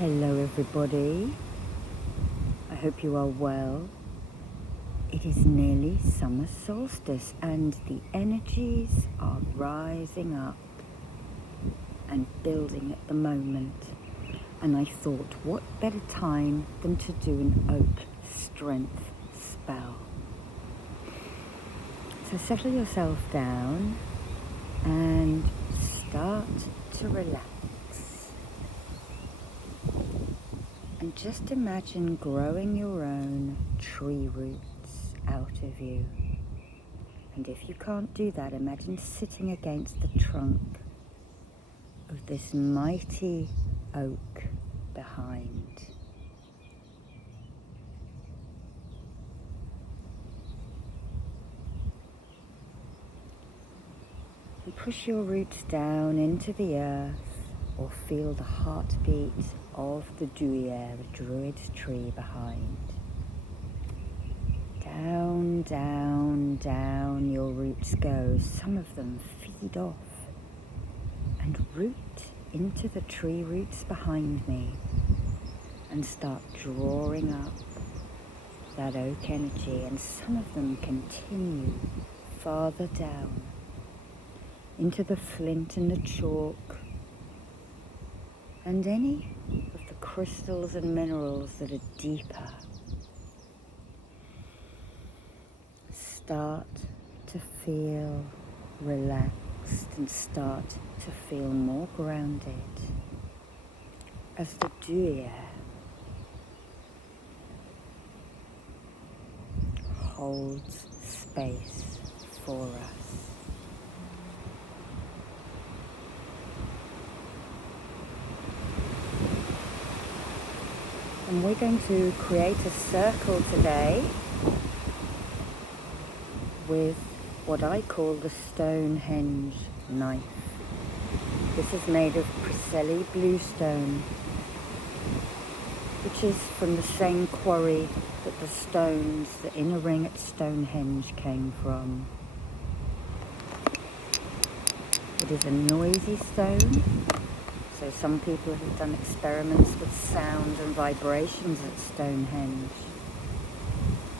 Hello everybody, I hope you are well. It is nearly summer solstice and the energies are rising up and building at the moment. And I thought, what better time than to do an oak strength spell. So settle yourself down and start to relax. And just imagine growing your own tree roots out of you. And if you can't do that, imagine sitting against the trunk of this mighty oak behind. And push your roots down into the earth, or feel the heartbeat of the Duyere, the druid's tree behind. Down, down, down your roots go. Some of them feed off and root into the tree roots behind me and start drawing up that oak energy, and some of them continue farther down into the flint and the chalk and any of the crystals and minerals that are deeper. Start to feel relaxed and start to feel more grounded as the Duyere holds space for us. And we're going to create a circle today with what I call the Stonehenge knife. This is made of Preseli bluestone, which is from the same quarry that the stones, the inner ring at Stonehenge, came from. It is a noisy stone, so some people have done experiments with sound and vibrations at Stonehenge.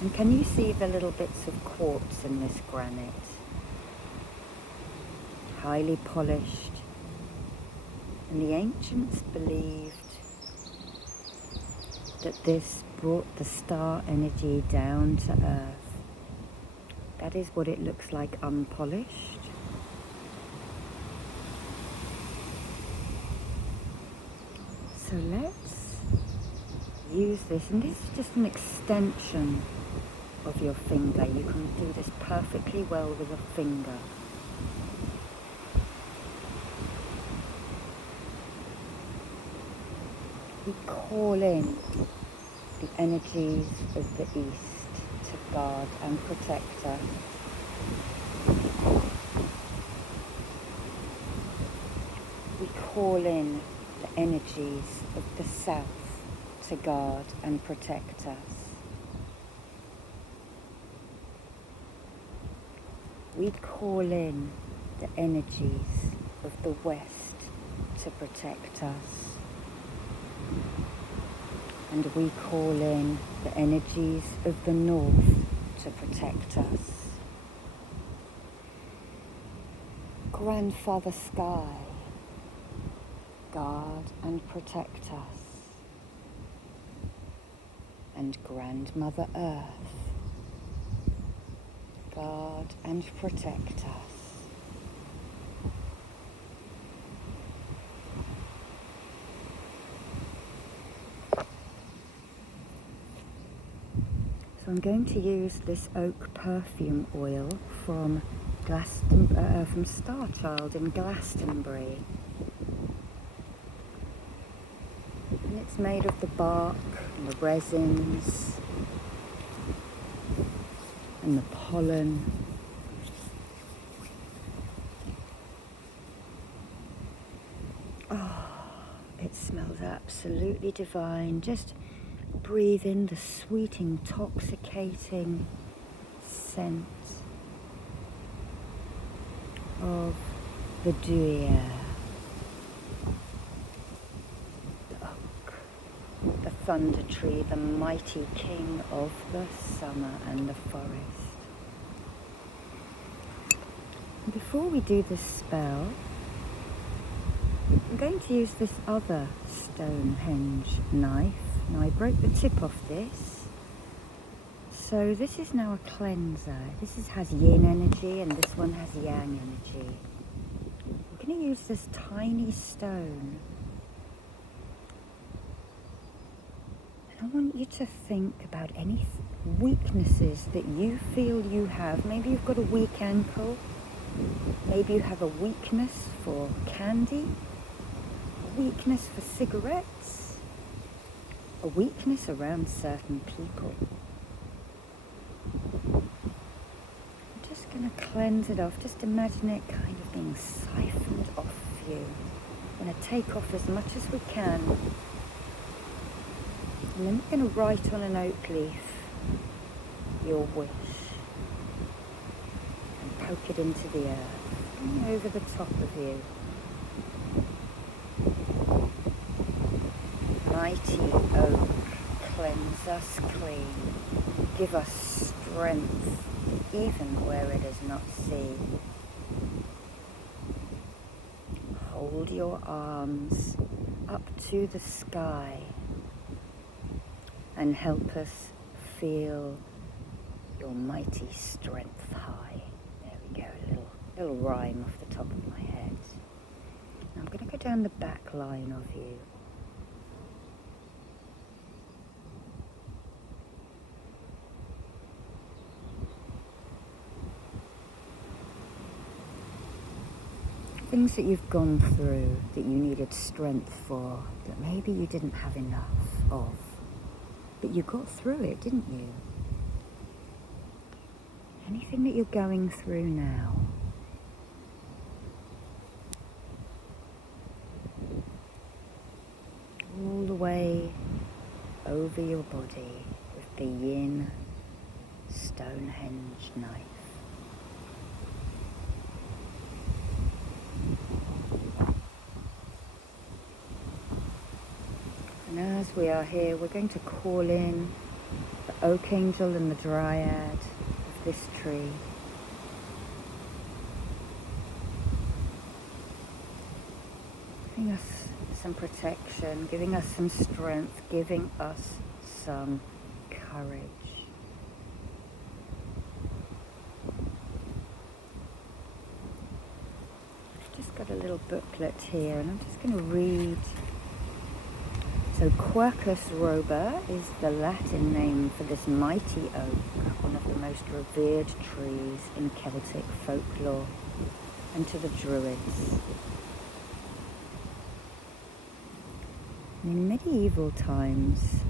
And can you see the little bits of quartz in this granite? Highly polished. And the ancients believed that this brought the star energy down to earth. That is what it looks like unpolished. So let's use this, and this is just an extension of your finger. You can do this perfectly well with a finger. We call in the energies of the East to guard and protect us. We call in the energies of the South to guard and protect us. We call in the energies of the West to protect us. And we call in the energies of the North to protect us. Grandfather Sky, guard and protect us. And Grandmother Earth, guard and protect us. So I'm going to use this oak perfume oil from Star Child in Glastonbury. And it's made of the bark and the resins and the pollen. Oh, it smells absolutely divine. Just breathe in the sweet, intoxicating scent of the Duyere, the oak. thunder tree, the mighty king of the summer and the forest. And before we do this spell, I'm going to use this other Stonehenge knife. Now I broke the tip off this, so this is now a cleanser. This has yin energy and this one has yang energy. I'm going to use this tiny stone. I want you to think about any weaknesses that you feel you have. Maybe you've got a weak ankle. Maybe you have a weakness for candy, a weakness for cigarettes, a weakness around certain people. I'm just going to cleanse it off. Just imagine it kind of being siphoned off of you. I'm going to take off as much as we can. And then we're going to write on an oak leaf your wish and poke it into the earth, over the top of you. Mighty oak, cleanse us clean, give us strength even where it is not seen. Hold your arms up to the sky and help us feel your mighty strength high. There we go, a little rhyme off the top of my head. Now I'm going to go down the back line of you. Things that you've gone through that you needed strength for, that maybe you didn't have enough of. But you got through it, didn't you? Anything that you're going through now, all the way over your body with the yin Stonehenge knife. And as we are here, we're going to call in the Oak Angel and the Dryad of this tree. Giving us some protection, giving us some strength, giving us some courage. I've just got a little booklet here and I'm just going to read. So Quercus robur is the Latin name for this mighty oak, one of the most revered trees in Celtic folklore and to the Druids. In medieval times,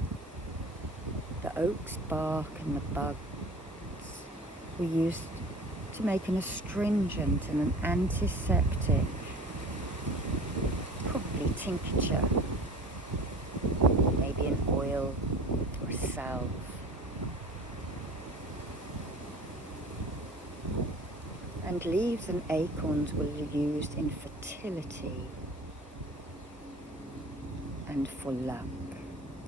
the oak's bark and the buds were used to make an astringent and an antiseptic, probably tincture. Maybe an oil or a salve. And leaves and acorns were used in fertility and for luck.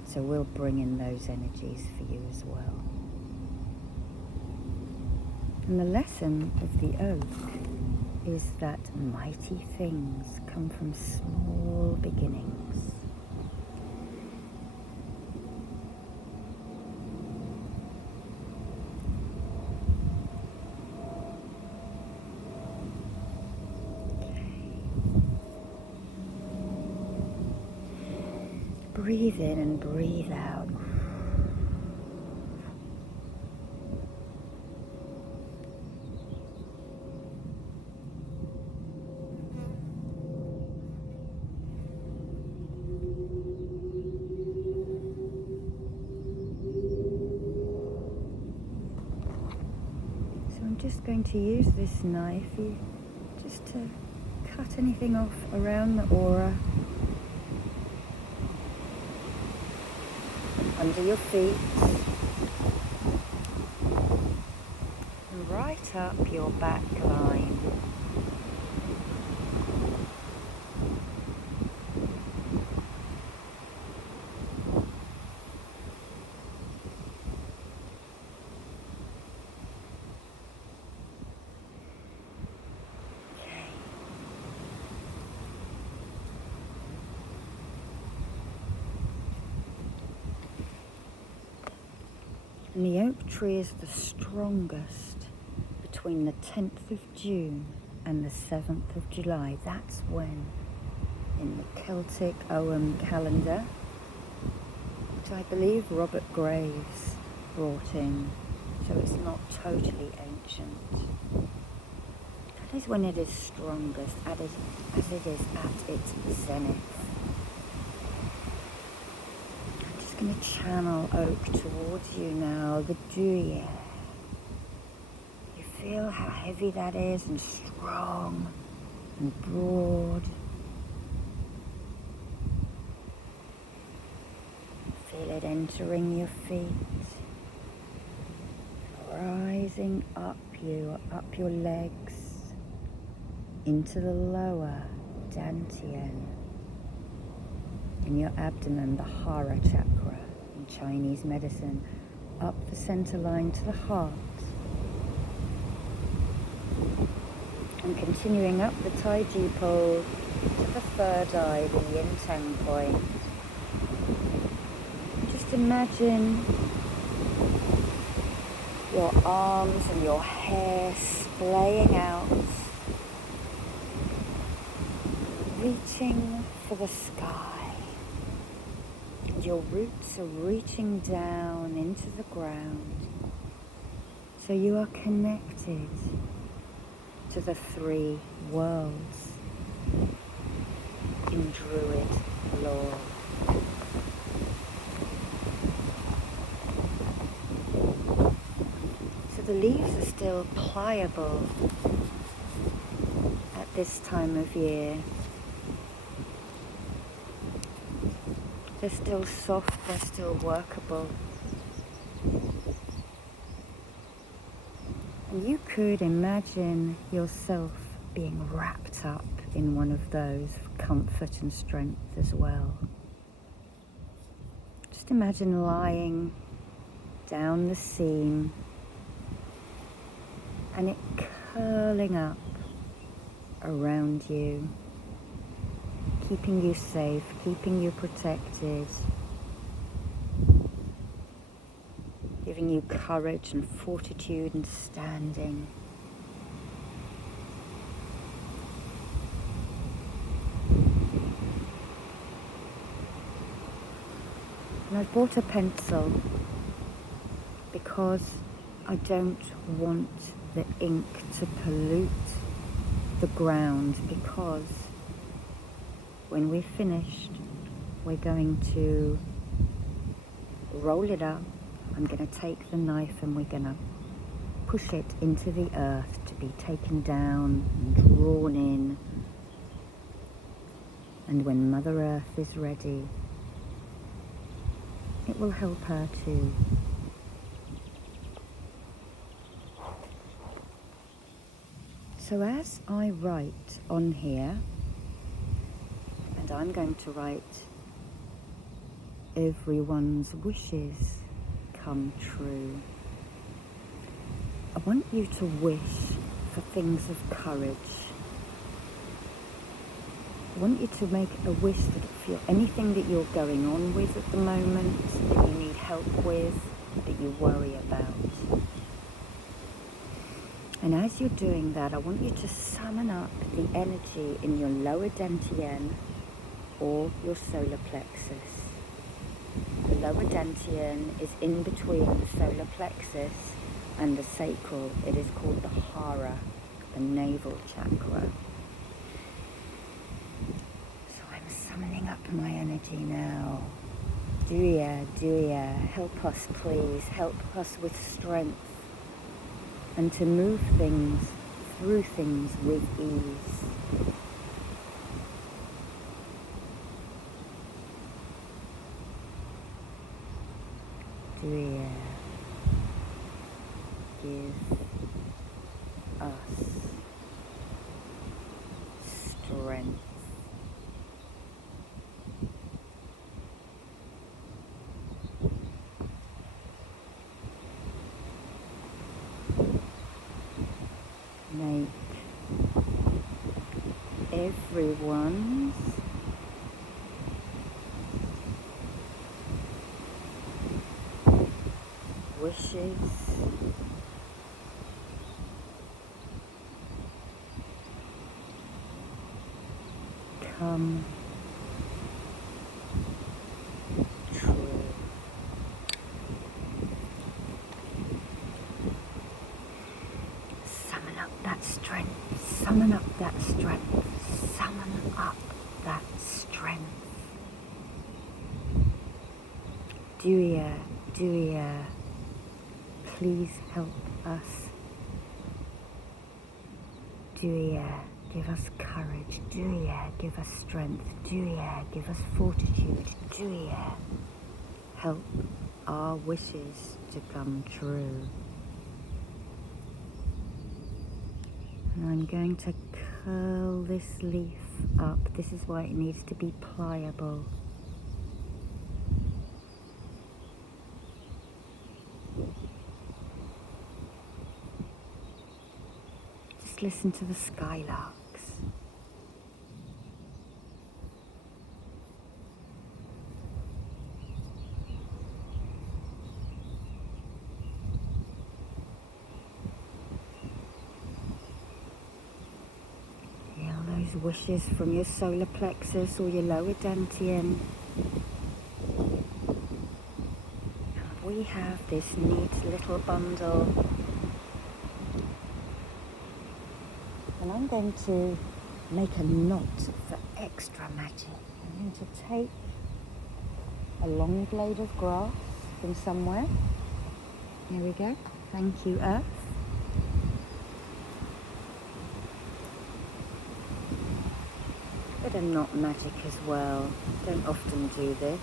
So we'll bring in those energies for you as well. And the lesson of the oak is that mighty things come from small beginnings. Breathe in and breathe out. So I'm just going to use this knife just to cut anything off around the aura. Under your feet and right up your back line. And the oak tree is the strongest between the 10th of June and the 7th of July. That's when, in the Celtic Ogham calendar, which I believe Robert Graves brought in, so it's not totally ancient. That is when it is strongest, as it is at its zenith. I'm just going to channel oak towards you now, the dewey. You feel how heavy that is, and strong and broad. Feel it entering your feet, rising up your legs, into the lower dantian, in your abdomen, the hara chakra in Chinese medicine, up the center line to the heart, and continuing up the Tai Chi pole to the third eye, the yin tang point. Just imagine your arms and your hair splaying out, reaching for the sky. And your roots are reaching down into the ground. So you are connected to the three worlds in Druid lore. The leaves are still pliable at this time of year. They're still soft, they're still workable. And you could imagine yourself being wrapped up in one of those for comfort and strength as well. Just imagine lying down the seam and it curling up around you, keeping you safe, keeping you protected, giving you courage and fortitude and standing. And I've bought a pencil because I don't want the ink to pollute the ground, because when we're finished, we're going to roll it up. I'm going to take the knife and we're going to push it into the earth to be taken down and drawn in. And when Mother Earth is ready, it will help her too. So as I write on here, and I'm going to write everyone's wishes come true, I want you to wish for things of courage. I want you to make a wish that if you're anything that you're going on with at the moment, that you need help with, that you worry about. And as you're doing that, I want you to summon up the energy in your lower dantian or your solar plexus. The lower dantian is in between the solar plexus and the sacral. It is called the hara, the navel chakra. So I'm summoning up my energy now. Duya, help us please, help us with strength, and to move things, through things with ease. Dear, give us strength. Make everyone's wishes. Come true. Summon up that strength, summon up that strength, summon up that strength. Duya, please help us. Duya, give us courage. Duya, give us strength. Duya, give us fortitude. Duya, help our wishes to come true. And I'm going to curl this leaf up. This is why it needs to be pliable. Just listen to the skylarks. Wishes from your solar plexus or your lower dantian. And we have this neat little bundle. And I'm going to make a knot for extra magic. I'm going to take a long blade of grass from somewhere. Here we go. Thank you, Earth. Bit of knot magic as well. Don't often do this.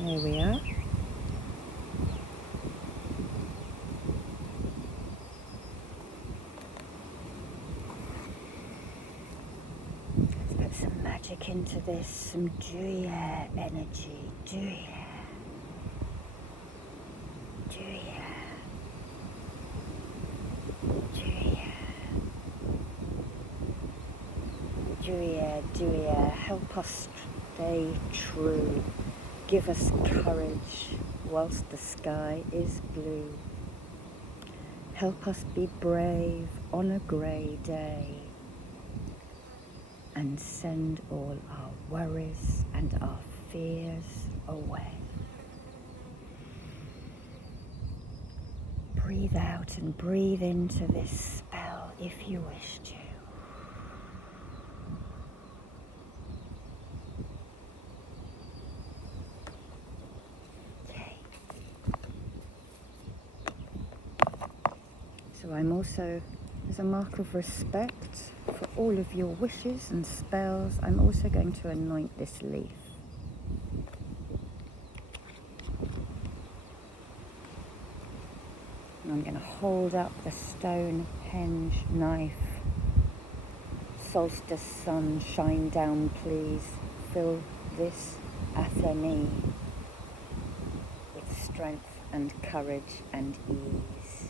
There we are. Let's put some magic into this, some Duya energy. Duya. Duya, help us stay true. Give us courage whilst the sky is blue. Help us be brave on a grey day and send all our worries and our fears away. Breathe out and breathe into this spell if you wish to. So I'm also, as a mark of respect for all of your wishes and spells, I'm also going to anoint this leaf. And I'm going to hold up the Stonehenge knife. Solstice sun, shine down please. Fill this Athene with strength and courage and ease.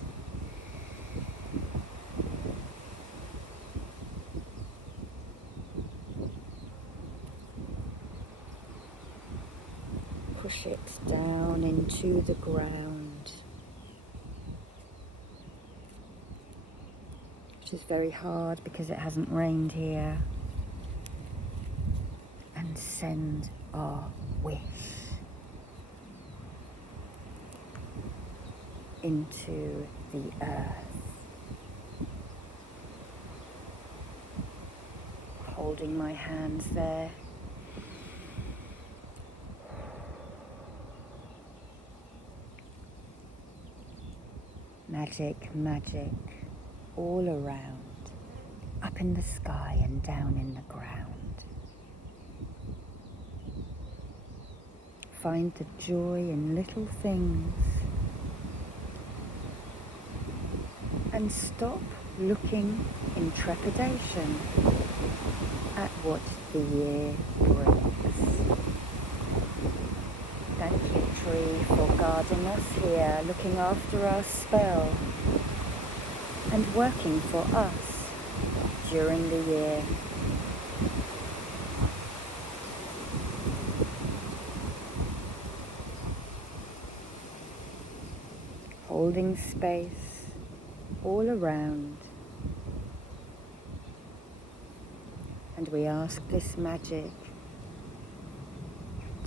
Push it down into the ground, which is very hard because it hasn't rained here, and send our wish into the earth. Holding my hands there. Magic, magic, all around, up in the sky and down in the ground. Find the joy in little things and stop looking in trepidation at what the year brings. Thank you, tree, for guarding us here, looking after our spell and working for us. during the year. Holding space all around. And we ask this magic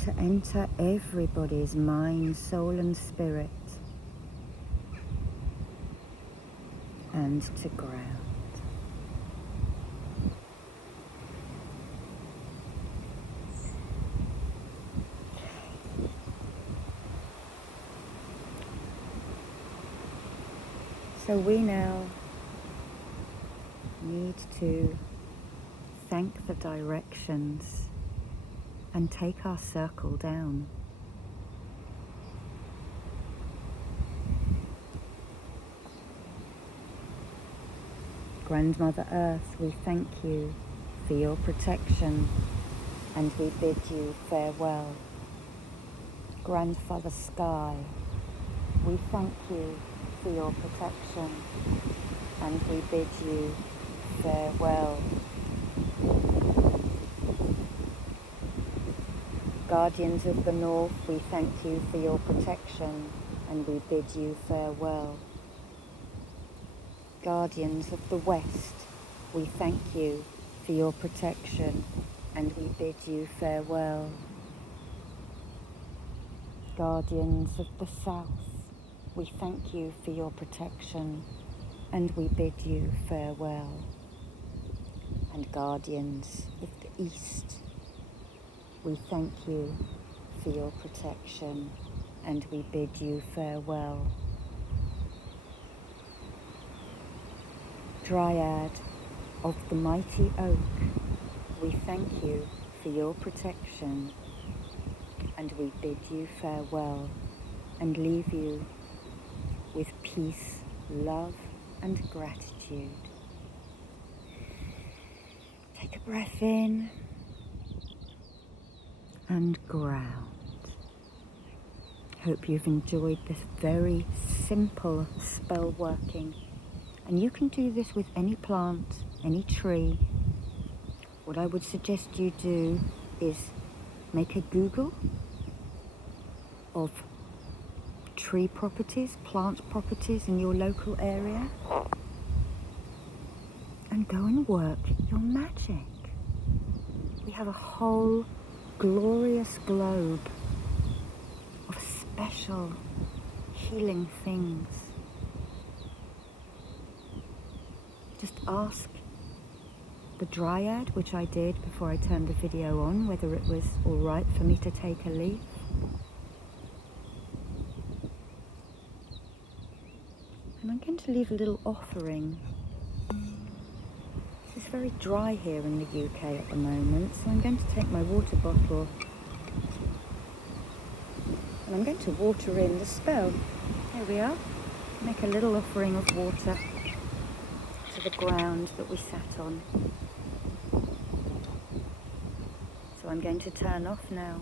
to enter everybody's mind, soul and spirit, and to ground. So we now need to thank the directions and take our circle down. Grandmother Earth, we thank you for your protection and we bid you farewell. Grandfather Sky, we thank you for your protection and we bid you farewell. Guardians of the North, we thank you for your protection and we bid you farewell. Guardians of the West, we thank you for your protection and we bid you farewell. Guardians of the South, we thank you for your protection and we bid you farewell. And Guardians of the East, we thank you for your protection and we bid you farewell. Dryad of the mighty oak, we thank you for your protection and we bid you farewell and leave you with peace, love and gratitude. Take a breath in and ground. Hope you've enjoyed this very simple spell working, and you can do this with any plant, any tree. What I would suggest you do is make a Google of tree properties, plant properties in your local area, and go and work your magic. We have a whole glorious globe of special healing things. Just ask the Dryad, which I did before I turned the video on, whether it was all right for me to take a leaf. And I'm going to leave a little offering. It's very dry here in the UK at the moment, so I'm going to take my water bottle and I'm going to water in the spell. There we are. Make a little offering of water to the ground that we sat on. So I'm going to turn off now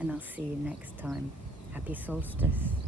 and I'll see you next time. Happy solstice.